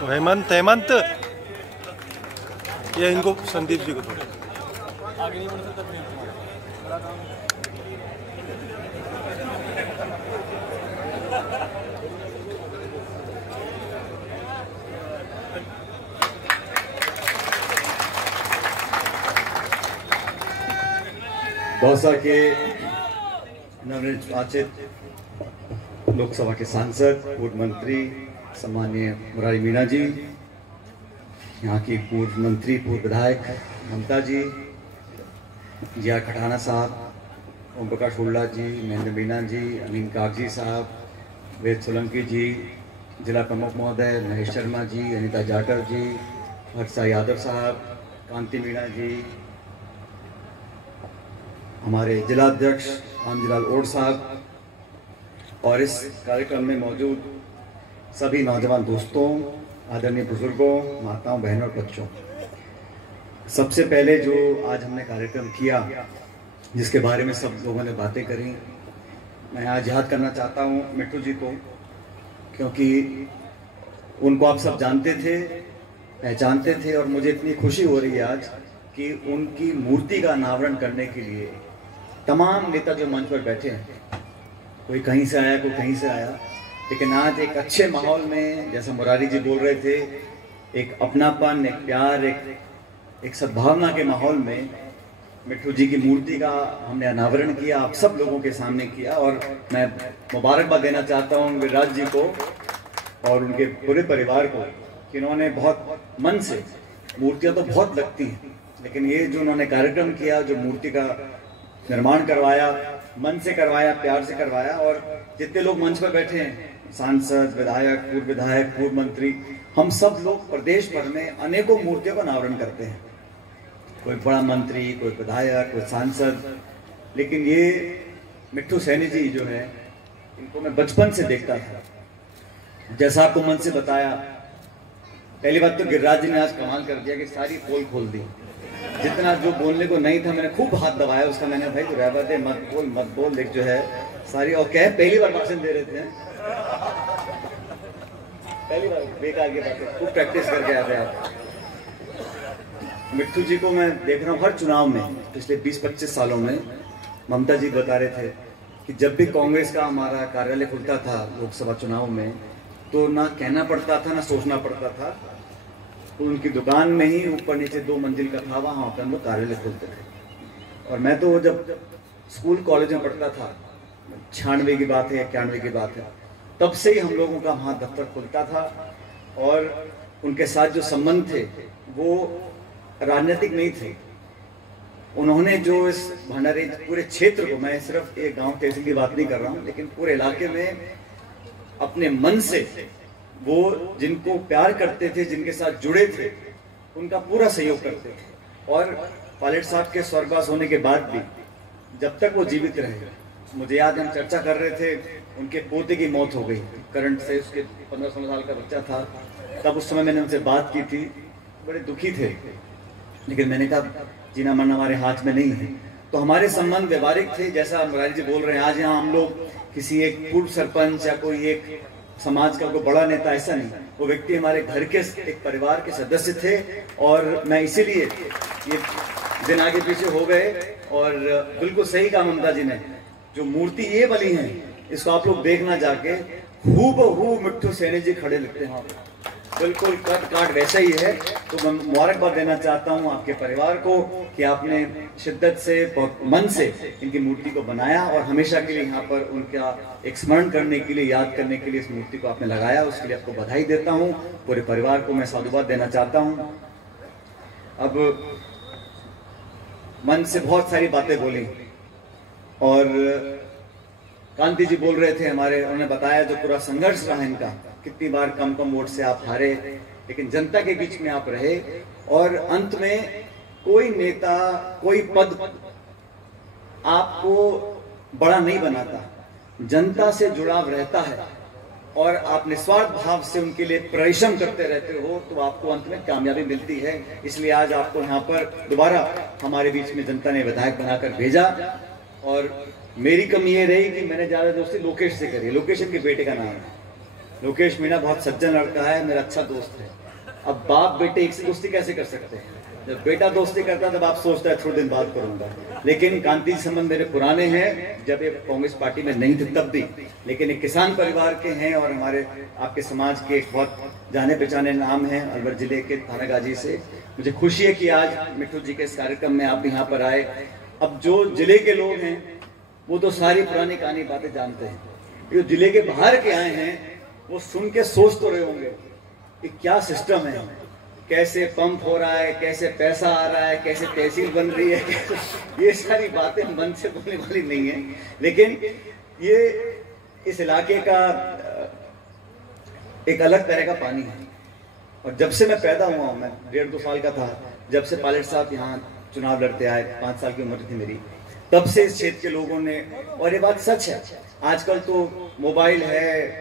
तो हेमंत हेमंत ये इनको संदीप जी को थोड़ा आगे नहीं बढ़ सकता। दौसा के नवनिर्वाचित लोकसभा के सांसद, पूर्व मंत्री सम्माननीय मुरारी मीणा जी, यहाँ की पूर्व मंत्री, पूर्व विधायक ममता जी, जिया खटाना साहब, ओम प्रकाश हुड्डा जी, महेंद्र मीणा जी, अमीन कागजी साहब, वेद सोलंकी जी, जिला प्रमुख महोदय महेश शर्मा जी, अनिता जाटव जी, हर्षा यादव साहब, कांति मीणा जी, हमारे जिला अध्यक्ष रामजीलाल ओड साहब और इस कार्यक्रम में मौजूद सभी नौजवान दोस्तों, आदरणीय बुजुर्गों, माताओं, बहनों और बच्चों। सबसे पहले जो आज हमने कार्यक्रम किया, जिसके बारे में सब लोगों ने बातें करी, मैं आज याद करना चाहता हूँ मिट्टू जी को, क्योंकि उनको आप सब जानते थे, पहचानते थे और मुझे इतनी खुशी हो रही है आज कि उनकी मूर्ति का अनावरण करने के लिए तमाम नेता जो मंच पर बैठे हैं, कोई कहीं से आया, कोई कहीं से आया, लेकिन आज एक अच्छे माहौल में, जैसा मुरारी जी बोल रहे थे, एक अपनापन, एक प्यार, एक सद्भावना के माहौल में मिट्टू जी की मूर्ति का हमने अनावरण किया, आप सब लोगों के सामने किया। और मैं मुबारकबाद देना चाहता हूँ विराज जी को और उनके पूरे परिवार को कि उन्होंने बहुत मन से, मूर्तियाँ तो बहुत लगती हैं, लेकिन ये जो उन्होंने कार्यक्रम किया, जो मूर्ति का निर्माण करवाया, मन से करवाया, प्यार से करवाया। और जितने लोग मंच पर बैठे हैं, सांसद, विधायक, पूर्व मंत्री, हम सब लोग प्रदेश भर में अनेकों मूर्तियों का अनावरण करते हैं, कोई बड़ा मंत्री, कोई विधायक, कोई सांसद, लेकिन ये मिट्टू सैनी जी जो है, इनको मैं बचपन से देखता था। जैसा आपको मन से बताया, पहली बात तो गिरिराज जी ने आज कमाल कर दिया कि सारी पोल खोल दी, जितना जो बोलने को नहीं था मैंने खूब हाथ दबाया उसका, मैंने भाई तो रहवा दे, मत बोल देख जो है सारी। और क्या है, पहली बार भाषण दे रहे थे, पहली बार, बेकार की बात है, खूब प्रैक्टिस करके आ रहे आप। मिट्टू जी को मैं देख रहा हूँ हर चुनाव में, पिछले 20-25 सालों में। ममता जी बता रहे थे कि जब भी कांग्रेस का हमारा कार्यालय खुलता था लोकसभा चुनाव में, तो ना कहना पड़ता था ना सोचना पड़ता था, तो उनकी दुकान में ही ऊपर नीचे 2 मंजिल का था, वहाँ पर हम लोग कार्यालय खोलते थे। और मैं तो जब स्कूल कॉलेज में पढ़ता था, 96 की बात है, 91 की बात है, तब से ही हम लोगों का वहाँ दफ्तर खुलता था। और उनके साथ जो संबंध थे वो राजनीतिक नहीं थे। उन्होंने जो इस भंडारी पूरे क्षेत्र को, मैं सिर्फ एक गांव तहसील की बात नहीं कर रहा हूँ, लेकिन पूरे इलाके में अपने मन से वो जिनको प्यार करते थे, जिनके साथ जुड़े थे, उनका पूरा सहयोग करते थे। और पायलट साहब के स्वर्गवास होने के बाद भी जब तक वो जीवित रहे, मुझे याद है हम चर्चा कर रहे थे, उनके पोते की मौत हो गई करंट से, उसके 15-16 साल का बच्चा था। तब उस समय मैंने उनसे बात की थी, बड़े दुखी थे, लेकिन मैंने कहा जीना मरना हमारे हाथ में नहीं है। तो हमारे संबंध व्यवहारिक थे, जैसा मुरारी जी बोल रहे हैं। आज यहाँ हम लोग किसी एक पूर्व सरपंच या कोई एक समाज का कोई बड़ा नेता, ऐसा नहीं, वो व्यक्ति हमारे घर के एक परिवार के सदस्य थे। और मैं इसीलिए ये दिन आगे पीछे हो गए। और बिल्कुल सही कहा ममता जी ने, जो मूर्ति ये बनी है, इसको आप लोग देखना जाके, हूबहू मिट्टू सैनी जी खड़े लगते हैं, बिल्कुल कट काट वैसा ही है। तो मैं मुबारकबाद देना चाहता हूँ आपके परिवार को कि आपने शिद्दत से, बहुत मन से इनकी मूर्ति को बनाया और हमेशा के लिए यहाँ पर उनका एक स्मरण करने के लिए, याद करने के लिए इस मूर्ति को आपने लगाया। उसके लिए आपको बधाई देता हूँ। पूरे परिवार को मैं साधुवाद देना चाहता हूँ। अब मन से बहुत सारी बातें बोली और कांति जी बोल रहे थे हमारे, उन्होंने बताया जो पूरा संघर्ष रहा इनका, कितनी बार कम वोट से आप हारे, लेकिन जनता के बीच में आप रहे। और अंत में कोई नेता, कोई पद आपको बड़ा नहीं बनाता, जनता से जुड़ाव रहता है और आप निस्वार्थ भाव से उनके लिए परिश्रम करते रहते हो, तो आपको अंत में कामयाबी मिलती है। इसलिए आज आपको यहाँ पर दोबारा हमारे बीच में जनता ने विधायक बनाकर भेजा। और मेरी कमी ये रही कि मैंने ज्यादा दोस्ती लोकेश से करी, लोकेश के बेटे का नाम है, लोकेश मीणा बहुत सज्जन लड़का है, मेरा अच्छा दोस्त है। अब बाप बेटे एक से दोस्ती कैसे कर सकते हैं? जब बेटा दोस्ती करता है तब आप सोचता है थोड़े दिन बाद करूंगा, लेकिन कांति संबंध मेरे पुराने हैं, जब ये कांग्रेस पार्टी में नहीं थे तब भी। लेकिन एक किसान परिवार के हैं और हमारे आपके समाज के एक बहुत जाने पहचाने नाम हैं अलवर जिले के थानागाजी से। मुझे खुशी है कि आज मिट्टू जी के इस कार्यक्रम में आप यहाँ पर आए। अब जो जिले के लोग हैं वो तो सारी पुरानी कहानी बातें जानते हैं, जो जिले के बाहर के आए हैं वो सुन के सोच तो रहे होंगे कि क्या सिस्टम है, कैसे पंप हो रहा है, कैसे पैसा आ रहा है, कैसे तहसील बन रही है। ये सारी बातें मन से बोलने वाली नहीं है, लेकिन ये इस इलाके का एक अलग तरह का पानी है। और जब से मैं पैदा हुआ हूँ, मैं 1.5-2 साल का था जब से पायलट साहब यहाँ चुनाव लड़ते आए, 5 साल की उम्र थी मेरी, तब से इस क्षेत्र के लोगों ने, और ये बात सच है, आजकल तो मोबाइल है,